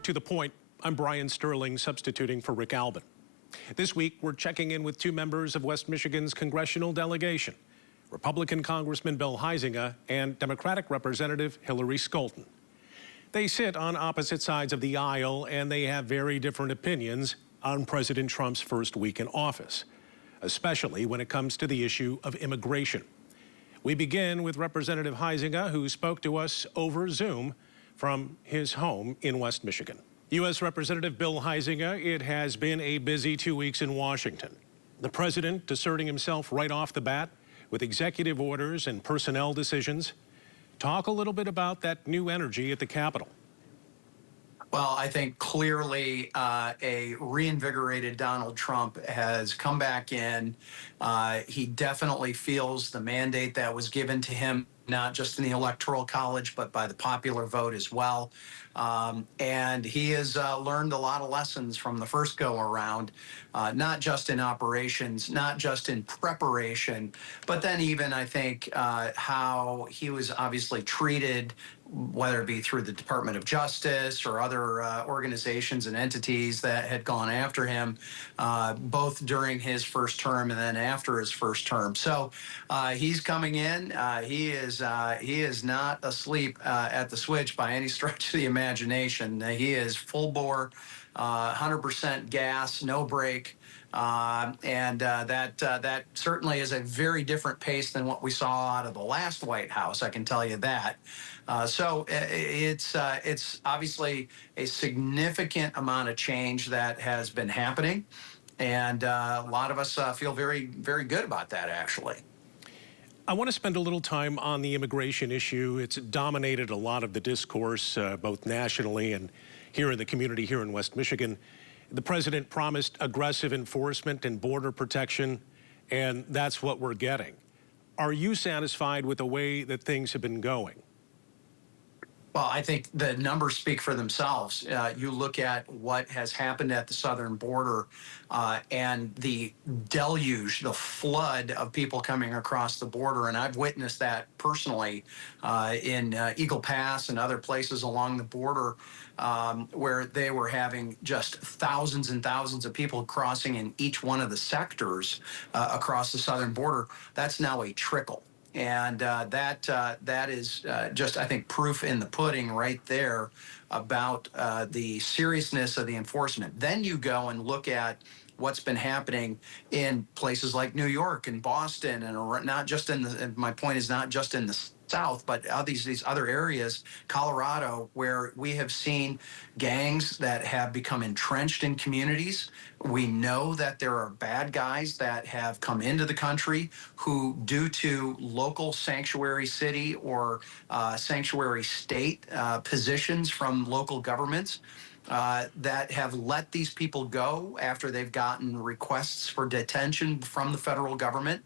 Straight to the point, I'm Brian Sterling, substituting for Rick Albin. This week, we're checking in with two members of West Michigan's congressional delegation, Republican Congressman Bill Huizenga and Democratic Representative Hillary Scholten. They sit on opposite sides of the aisle, and they have very different opinions on President Trump's first week in office, especially when it comes to the issue of immigration. We begin with Representative Huizenga, who spoke to us over Zoom from his home in West Michigan. U.S. Representative Bill Huizenga, it has been a busy 2 weeks in Washington. The president asserting himself right off the bat with executive orders and personnel decisions. Talk a little bit about that new energy at the Capitol. Well, I think clearly a reinvigorated Donald Trump has come back in. He definitely feels the mandate that was given to him, not just in the Electoral College, but by the popular vote as well. And he has learned a lot of lessons from the first go-around, not just in operations, not just in preparation, but then even, I think, how he was obviously treated, whether it be through the Department of Justice or other organizations and entities that had gone after him, both during his first term and then after his first term. So he's coming in. He is not asleep at the switch by any stretch of the imagination. He is full bore, 100% gas, no brake. That certainly is a very different pace than what we saw out of the last White House, I can tell you that. So it's obviously a significant amount of change that has been happening, and a lot of us feel very, very good about that, actually. I want to spend a little time on the immigration issue. It's dominated a lot of the discourse, both nationally and here in the community here in West Michigan. The president promised aggressive enforcement and border protection, and that's what we're getting. Are you satisfied with the way that things have been going? Well, I think the numbers speak for themselves. You look at what has happened at the southern border and the deluge, the flood of people coming across the border. And I've witnessed that personally in Eagle Pass and other places along the border where they were having just thousands and thousands of people crossing in each one of the sectors across the southern border. That's now a trickle. And that is just, I think, proof in the pudding right there about the seriousness of the enforcement. Then you go and look at what's been happening in places like New York and Boston, and not just in the, my point is not just in the South, but these other areas, Colorado, where we have seen gangs that have become entrenched in communities. We know that there are bad guys that have come into the country who, due to local sanctuary city or sanctuary state positions from local governments, that have let these people go after they've gotten requests for detention from the federal government.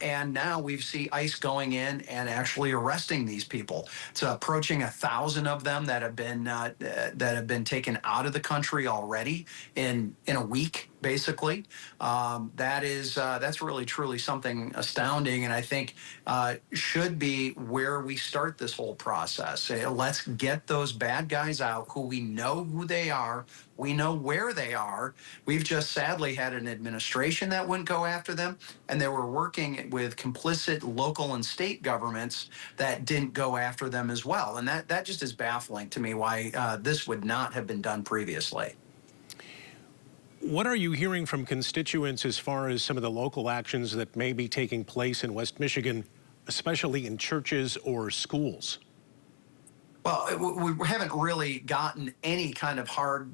And now we see ICE going in and actually arresting these people. It's approaching 1,000 of them that have been taken out of the country already in a week, basically. That's really truly something astounding, and I think should be where we start this whole process. Let's get those bad guys out who we know who they are. We know where they are. We've just sadly had an administration that wouldn't go after them, and they were working with complicit local and state governments that didn't go after them as well. And that just is baffling to me why this would not have been done previously. What are you hearing from constituents as far as some of the local actions that may be taking place in West Michigan, especially in churches or schools? Well, we haven't really gotten any kind of hard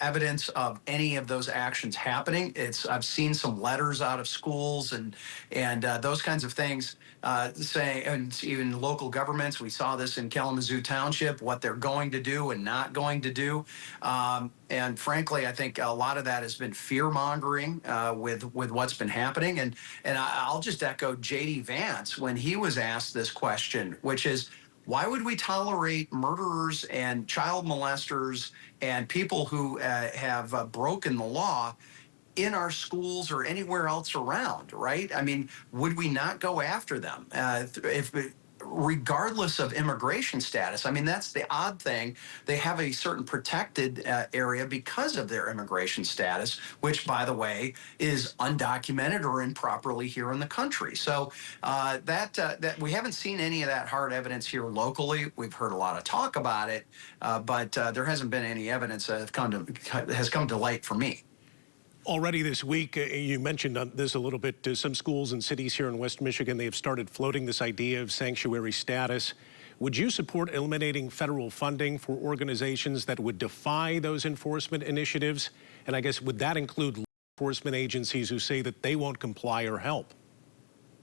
evidence of any of those actions happening. I've seen some letters out of schools and those kinds of things saying, and even local governments. We saw this in Kalamazoo Township, what they're going to do and not going to do. And frankly, I think a lot of that has been fear-mongering with what's been happening. And I'll just echo J.D. Vance when he was asked this question, which is, why would we tolerate murderers and child molesters and people who have broken the law in our schools or anywhere else around, right? I mean, would we not go after them? If regardless of immigration status. I mean, that's the odd thing. They have a certain protected area because of their immigration status, which, by the way, is undocumented or improperly here in the country. So that we haven't seen any of that hard evidence here locally. We've heard a lot of talk about it, but there hasn't been any evidence that has come to light for me. Already this week, you mentioned this a little bit, some schools and cities here in West Michigan, they have started floating this idea of sanctuary status. Would you support eliminating federal funding for organizations that would defy those enforcement initiatives? And I guess, would that include law enforcement agencies who say that they won't comply or help?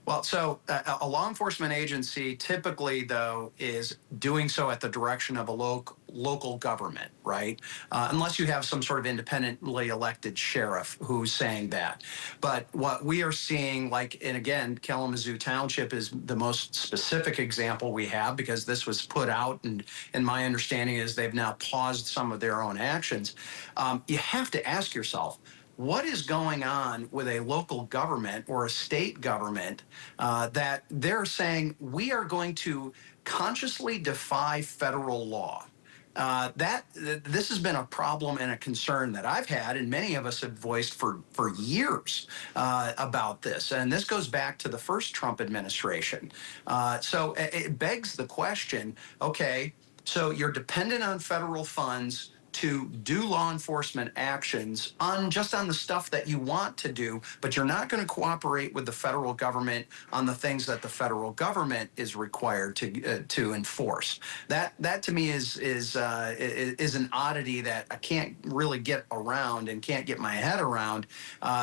Well, so a law enforcement agency typically, though, is doing so at the direction of a local government, right? Unless you have some sort of independently elected sheriff who's saying that. But what we are seeing, like, and again, Kalamazoo Township is the most specific example we have because this was put out, and my understanding is they've now paused some of their own actions. You have to ask yourself, what is going on with a local government or a state government that they're saying we are going to consciously defy federal law? This has been a problem and a concern that I've had, and many of us have voiced for years about this. And this goes back to the first Trump administration. So it begs the question, okay, so you're dependent on federal funds to do law enforcement actions just on the stuff that you want to do, but you're not going to cooperate with the federal government on the things that the federal government is required to enforce. That to me is an oddity that I can't really get around and can't get my head around.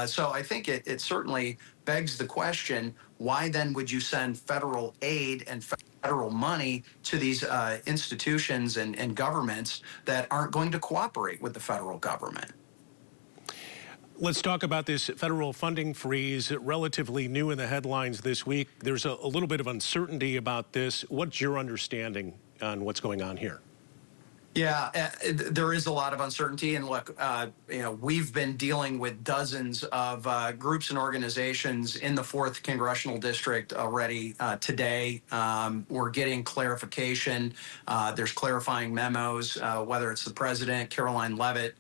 So I think it certainly begs the question, why then would you send federal aid and federal money to these institutions and governments that aren't going to cooperate with the federal government? Let's talk about this federal funding freeze, relatively new in the headlines this week. There's a little bit of uncertainty about this. What's your understanding on what's going on here? Yeah, there is a lot of uncertainty. And look, we've been dealing with dozens of groups and organizations in the 4th Congressional District already today. We're getting clarification. There's clarifying memos, whether it's the president, Caroline Leavitt,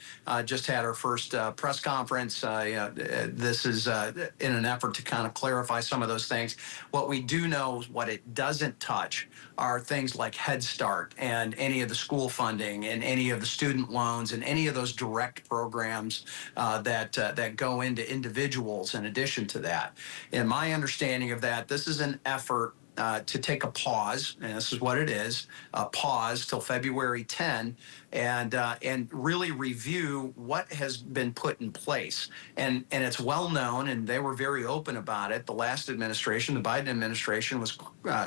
just had her first press conference. This is in an effort to kind of clarify some of those things. What we do know, what it doesn't touch, are things like Head Start and any of the school funding and any of the student loans and any of those direct programs that go into individuals in addition to that. And my understanding of that, this is an effort to take a pause, and this is what it is, a pause till February 10, and really review what has been put in place. And it's well known, and they were very open about it. The last administration, the Biden administration, was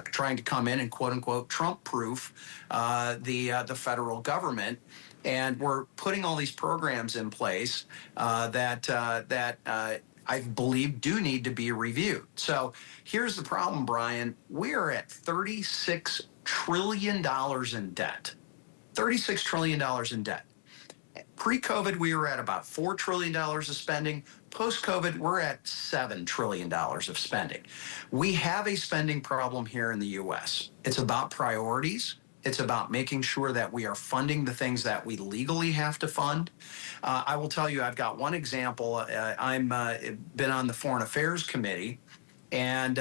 trying to come in and quote unquote Trump-proof the federal government. And we're putting all these programs in place that I believe do need to be reviewed. So here's the problem, Brian. We are at $36 trillion in debt. $36 trillion in debt. Pre-COVID, we were at about $4 trillion of spending. Post-COVID, we're at $7 trillion of spending. We have a spending problem here in the U.S. It's about priorities. It's about making sure that we are funding the things that we legally have to fund. I will tell you, I've got one example. I'm been on the Foreign Affairs Committee, and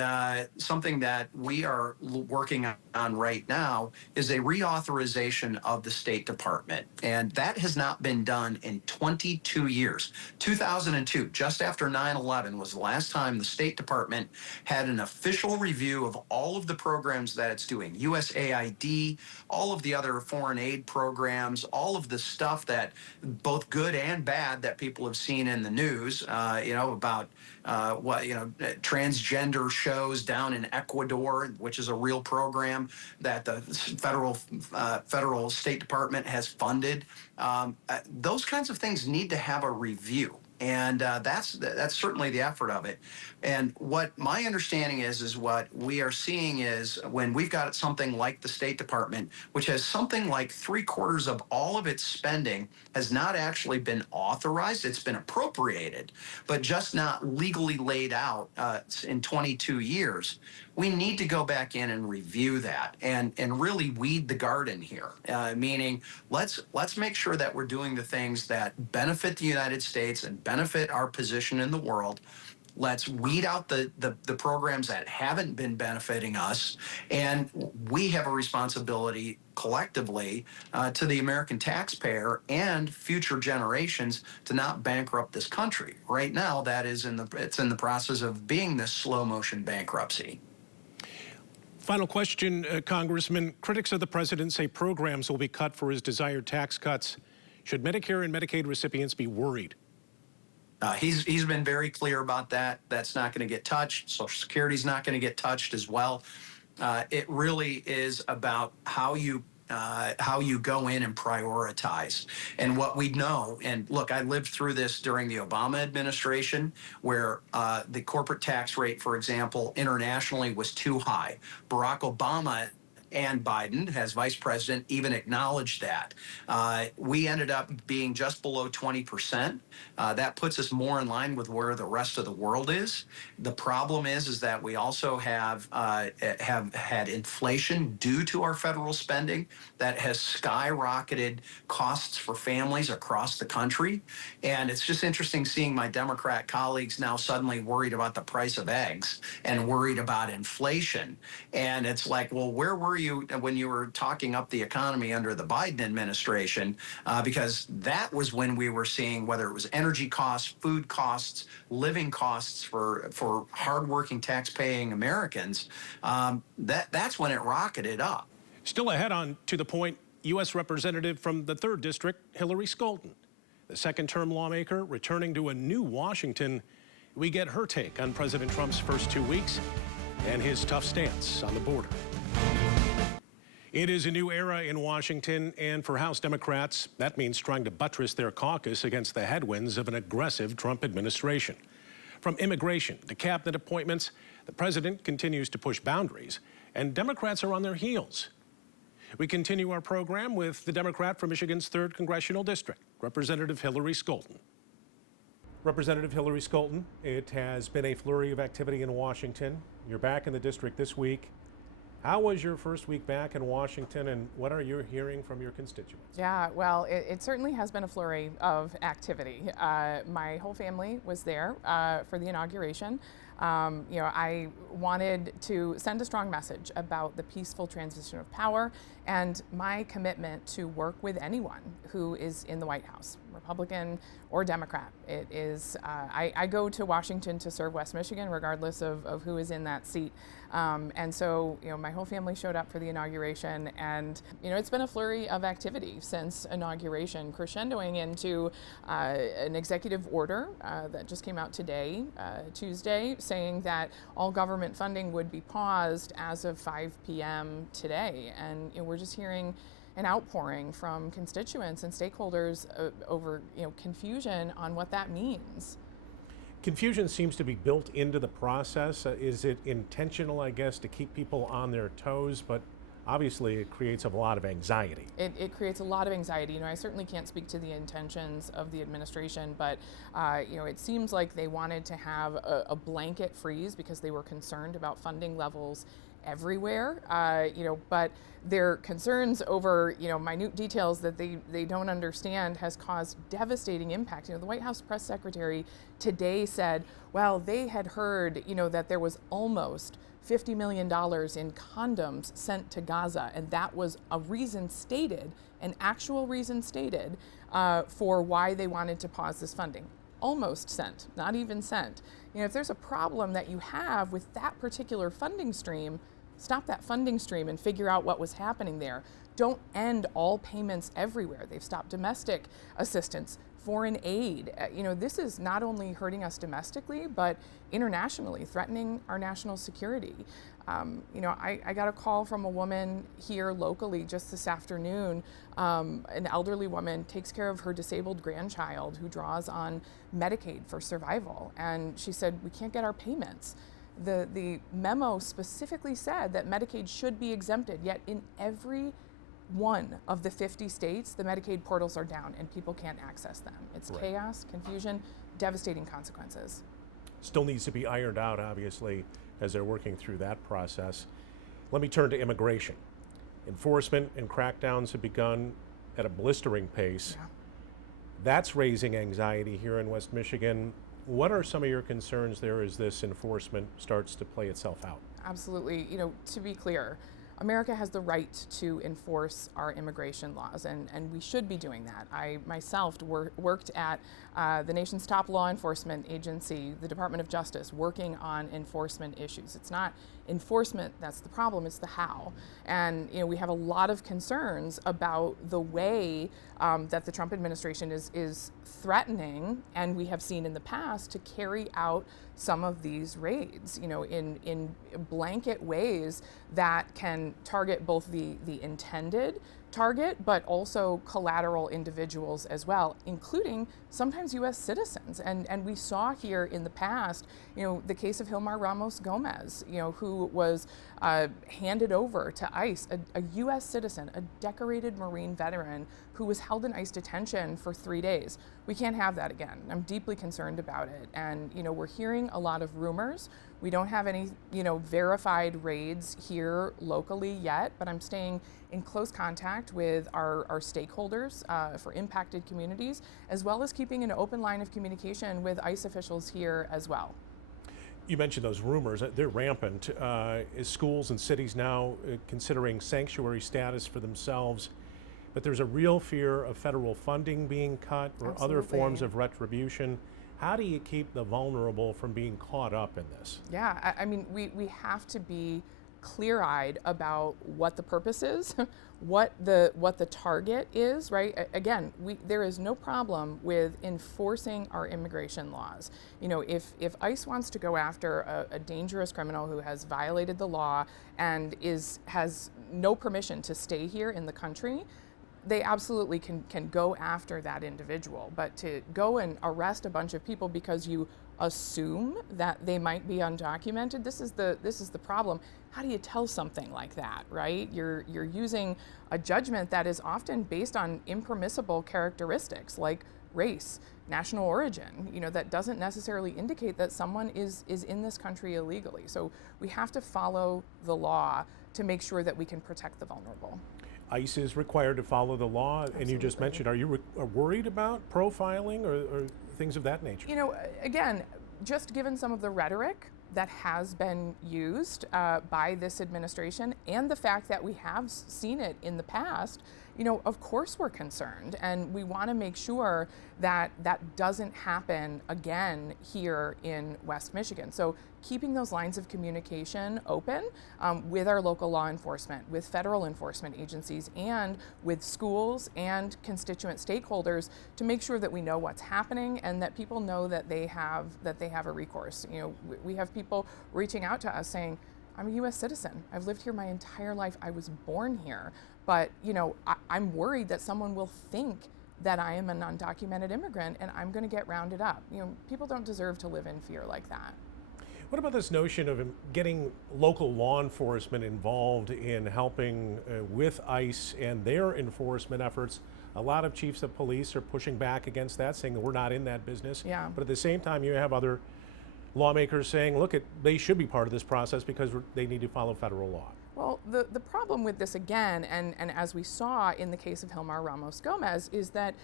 something that we are working on right now is a reauthorization of the State Department. And that has not been done in 22 years. 2002, just after 9/11, was the last time the State Department had an official review of all of the programs that it's doing. USAID, all of the other foreign aid programs, all of the stuff that, both good and bad, that people have seen in the news, about transgender shows down in Ecuador, which is a real program that the federal State Department has funded. Those kinds of things need to have a review. And that's certainly the effort of it. And what my understanding is what we are seeing is when we've got something like the State Department, which has something like 3/4 of all of its spending has not actually been authorized. It's been appropriated, but just not legally laid out in 22 years. we need to go back in and review that and really weed the garden here. Meaning, let's make sure that we're doing the things that benefit the United States and benefit our position in the world. Let's weed out the programs that haven't been benefiting us. And we have a responsibility collectively to the American taxpayer and future generations to not bankrupt this country. Right now, that is it's in the process of being this slow motion bankruptcy. Final question, Congressman. Critics of the president say programs will be cut for his desired tax cuts. Should Medicare and Medicaid recipients be worried? He's been very clear about that. That's not going to get touched. Social Security is not going to get touched as well. It really is about how you go in and prioritize. And what we know, and look, I lived through this during the Obama administration, where the corporate tax rate, for example, internationally was too high. Barack Obama and Biden, as vice president, even acknowledged that. We ended up being just below 20%. That puts us more in line with where the rest of the world is. The problem is that we also have had inflation due to our federal spending that has skyrocketed costs for families across the country. And it's just interesting seeing my Democrat colleagues now suddenly worried about the price of eggs and worried about inflation. And it's like, well, where were you when you were talking up the economy under the Biden administration? Because that was when we were seeing, whether it was energy costs, food costs, living costs for hardworking tax-paying Americans, that's when it rocketed up. Still ahead on To the Point, U.S. Representative from the 3rd District, Hillary Scholten. The second-term lawmaker returning to a new Washington. We get her take on President Trump's first 2 weeks and his tough stance on the border. It is a new era in Washington, and for House Democrats, that means trying to buttress their caucus against the headwinds of an aggressive Trump administration. From immigration to cabinet appointments, the president continues to push boundaries, and Democrats are on their heels. We continue our program with the Democrat from Michigan's 3rd Congressional District, Representative Hillary Scholten. Representative Hillary Scholten, it has been a flurry of activity in Washington. You're back in the district this week. How was your first week back in Washington, and what are you hearing from your constituents? Yeah, well, it certainly has been a flurry of activity. My whole family was there for the inauguration. I wanted to send a strong message about the peaceful transition of power and my commitment to work with anyone who is in the White House, Republican or Democrat. It is, I go to Washington to serve West Michigan regardless of who is in that seat. And so, my whole family showed up for the inauguration, and, it's been a flurry of activity since inauguration, crescendoing into an executive order that just came out today, Tuesday, saying that all government funding would be paused as of 5 p.m. today. And we're just hearing an outpouring from constituents and stakeholders over confusion on what that means. Confusion seems to be built into the process. Is it intentional, I guess, to keep people on their toes? But obviously it creates a lot of anxiety. It creates a lot of anxiety. I certainly can't speak to the intentions of the administration, but it seems like they wanted to have a blanket freeze because they were concerned about funding levels everywhere, but their concerns over, minute details that they don't understand has caused devastating impact. The White House press secretary today said, well, they had heard, that there was almost $50 million in condoms sent to Gaza, and that was a reason stated, an actual reason stated, for why they wanted to pause this funding. Almost sent, not even sent. If there's a problem that you have with that particular funding stream, stop that funding stream and figure out what was happening there. Don't end all payments everywhere. They've stopped domestic assistance, foreign aid. This is not only hurting us domestically, but internationally, threatening our national security. I got a call from a woman here locally just this afternoon. An elderly woman takes care of her disabled grandchild who draws on Medicaid for survival. And she said, we can't get our payments. The memo specifically said that Medicaid should be exempted, yet in every one of the 50 states, the Medicaid portals are down and people can't access them. It's right. Chaos, confusion, devastating consequences. Still needs to be ironed out, obviously. as they're working through that process. Let me turn to immigration. Enforcement and crackdowns have begun at a blistering pace. Yeah. That's raising anxiety here in West Michigan. What are some of your concerns there as this enforcement starts to play itself out? Absolutely. To be clear, America has the right to enforce our immigration laws, and we should be doing that. I myself worked at the nation's top law enforcement agency, the Department of Justice, working on enforcement issues. It's not enforcement that's the problem, it's the how. And we have a lot of concerns about the way that the Trump administration is threatening, and we have seen in the past, to carry out some of these raids, in blanket ways that can target both the intended target, but also collateral individuals as well, including sometimes U.S. citizens. And we saw here in the past, the case of Hilmar Ramos Gomez, who was handed over to ICE, a U.S. citizen, a decorated Marine veteran who was held in ICE detention for 3 days. We can't have that again. I'm deeply concerned about it. And, we're hearing a lot of rumors. We don't have any, verified raids here locally yet, but I'm staying in close contact with our stakeholders for impacted communities, as well as keeping an open line of communication with ICE officials here as well. You mentioned those rumors, they're rampant. Is schools and cities now considering sanctuary status for themselves? But there's a real fear of federal funding being cut or other forms of retribution. How do you keep the vulnerable from being caught up in this? Yeah, I mean, we have to be clear-eyed about what the purpose is, what the target is, right? Again, there is no problem with enforcing our immigration laws. If ICE wants to go after a dangerous criminal who has violated the law and has no permission to stay here in the country, they absolutely can go after that individual. But to go and arrest a bunch of people because you assume that they might be undocumented, this is the problem. How do you tell something like that, right? You're using a judgment that is often based on impermissible characteristics like race, national origin, that doesn't necessarily indicate that someone is in this country illegally. So we have to follow the law to make sure that we can protect the vulnerable. ICE is required to follow the law. Absolutely. And you just mentioned, are you worried about profiling or things of that nature? Again, just given some of the rhetoric that has been used by this administration and the fact that we have seen it in the past, of course we're concerned, and we want to make sure that that doesn't happen again here in West Michigan. So keeping those lines of communication open with our local law enforcement, with federal enforcement agencies, and with schools and constituent stakeholders to make sure that we know what's happening and that people know that they have a recourse. We have people reaching out to us saying, I'm a U.S. citizen. I've lived here my entire life. I was born here. But, I'm worried that someone will think that I am an undocumented immigrant and I'm going to get rounded up. People don't deserve to live in fear like that. What about this notion of getting local law enforcement involved in helping with ICE and their enforcement efforts? A lot of chiefs of police are pushing back against that, saying that we're not in that business. Yeah. But at the same time, you have other lawmakers saying, look, they should be part of this process because they need to follow federal law. Well, the problem with this, again, and as we saw in the case of Hilmar Ramos Gomez, is that,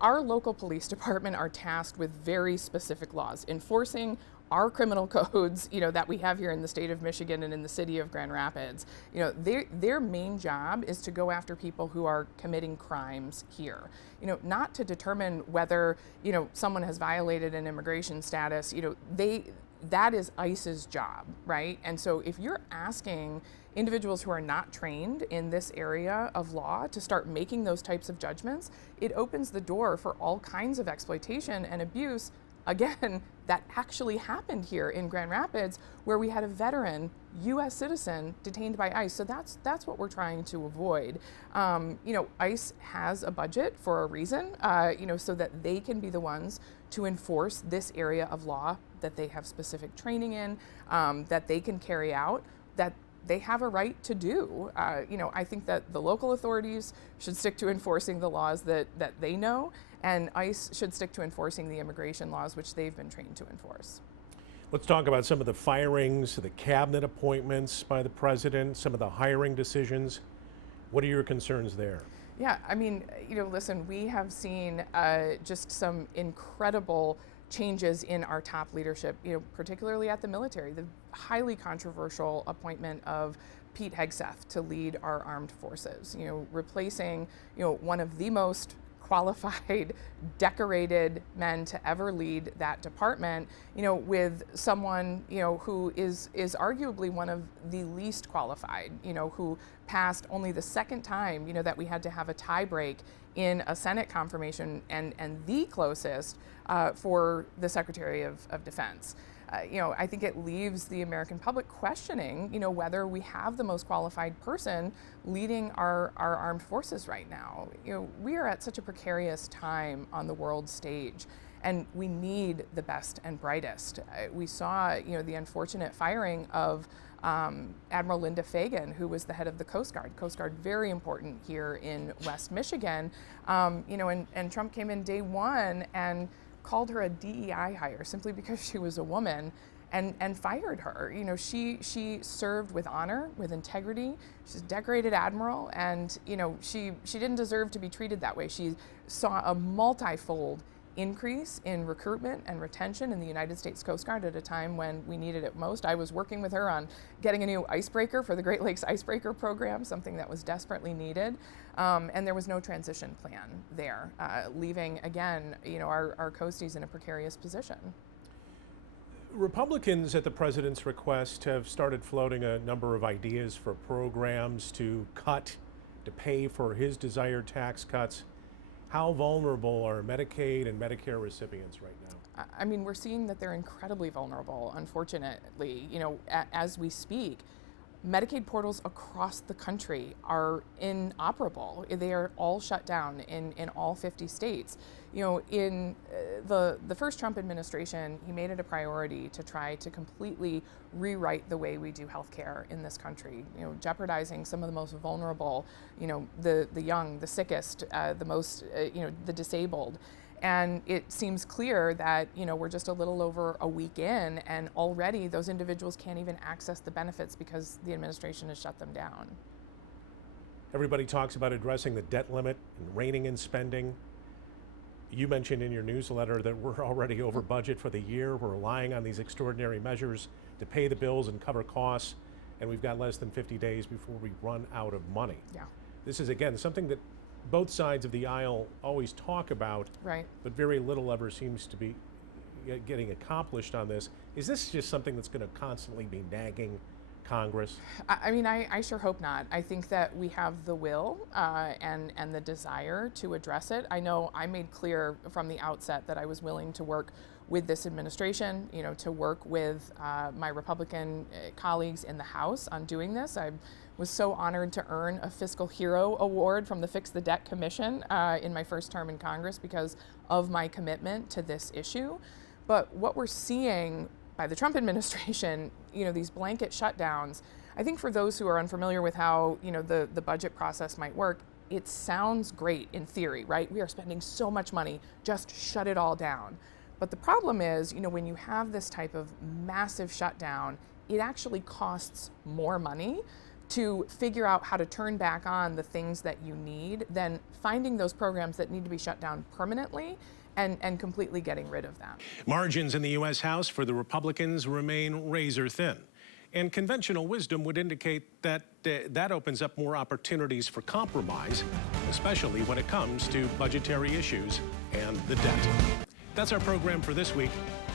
our local police department are tasked with very specific laws, enforcing our criminal codes, that we have here in the state of Michigan and in the city of Grand Rapids. Their main job is to go after people who are committing crimes here. Not to determine whether, someone has violated an immigration status. That is ICE's job, right? And so if you're asking individuals who are not trained in this area of law to start making those types of judgments, it opens the door for all kinds of exploitation and abuse. Again, that actually happened here in Grand Rapids, where we had a veteran U.S. citizen detained by ICE. So that's what we're trying to avoid. ICE has a budget for a reason, so that they can be the ones to enforce this area of law that they have specific training in, that they can carry out, that they have a right to do. I think that the local authorities should stick to enforcing the laws that they know, and ICE should stick to enforcing the immigration laws which they've been trained to enforce. Let's talk about some of the firings, the cabinet appointments by the president, some of the hiring decisions. What are your concerns there? Yeah, I mean, listen, we have seen just some incredible changes in our top leadership, particularly at the military. The highly controversial appointment of Pete Hegseth to lead our armed forces, replacing, one of the most qualified, decorated men to ever lead that department, with someone, who is arguably one of the least qualified, who passed only the second time, that we had to have a tie break in a Senate confirmation, and the closest for the Secretary of Defense. I think it leaves the American public questioning, whether we have the most qualified person leading our armed forces right now. We are at such a precarious time on the world stage, and we need the best and brightest. We saw, the unfortunate firing of Admiral Linda Fagan, who was the head of the Coast Guard. Coast Guard, very important here in West Michigan. And Trump came in day one and called her a DEI hire simply because she was a woman, and fired her. She served with honor, with integrity. She's a decorated admiral, and she didn't deserve to be treated that way. She saw a multifold increase in recruitment and retention in the United States Coast Guard at a time when we needed it most. I was working with her on getting a new icebreaker for the Great Lakes Icebreaker Program, something that was desperately needed. And there was no transition plan there, leaving, again, our coasties in a precarious position. Republicans, at the president's request, have started floating a number of ideas for programs to pay for his desired tax cuts. How vulnerable are Medicaid and Medicare recipients right now? I mean, we're seeing that they're incredibly vulnerable, unfortunately. As we speak, Medicaid portals across the country are inoperable. They are all shut down in all 50 states. In the first Trump administration, he made it a priority to try to completely rewrite the way we do healthcare in this country, jeopardizing some of the most vulnerable, the young, the sickest, the disabled. And it seems clear that, we're just a little over a week in, and already those individuals can't even access the benefits because the administration has shut them down. Everybody talks about addressing the debt limit and reining in spending. You mentioned in your newsletter that we're already over budget for the year. We're relying on these extraordinary measures to pay the bills and cover costs, and we've got less than 50 days before we run out of money. Yeah. This is, again, something that both sides of the aisle always talk about, right, but very little ever seems to be getting accomplished on this. Is this just something that's going to constantly be nagging Congress? I mean, I sure hope not. I think that we have the will and the desire to address it. I know I made clear from the outset that I was willing to work with this administration, to work with my Republican colleagues in the House on doing this. I was so honored to earn a Fiscal Hero Award from the Fix the Debt Commission in my first term in Congress because of my commitment to this issue. But what we're seeing by the Trump administration, these blanket shutdowns, I think for those who are unfamiliar with how, the budget process might work, it sounds great in theory, right? We are spending so much money, just shut it all down. But the problem is, when you have this type of massive shutdown, it actually costs more money to figure out how to turn back on the things that you need than finding those programs that need to be shut down permanently and completely getting rid of them. Margins in the U.S. House for the Republicans remain razor thin. And conventional wisdom would indicate that that opens up more opportunities for compromise, especially when it comes to budgetary issues and the debt. That's our program for this week.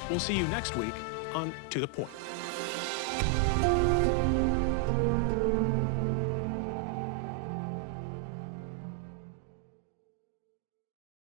We'll see you next week on To the Point.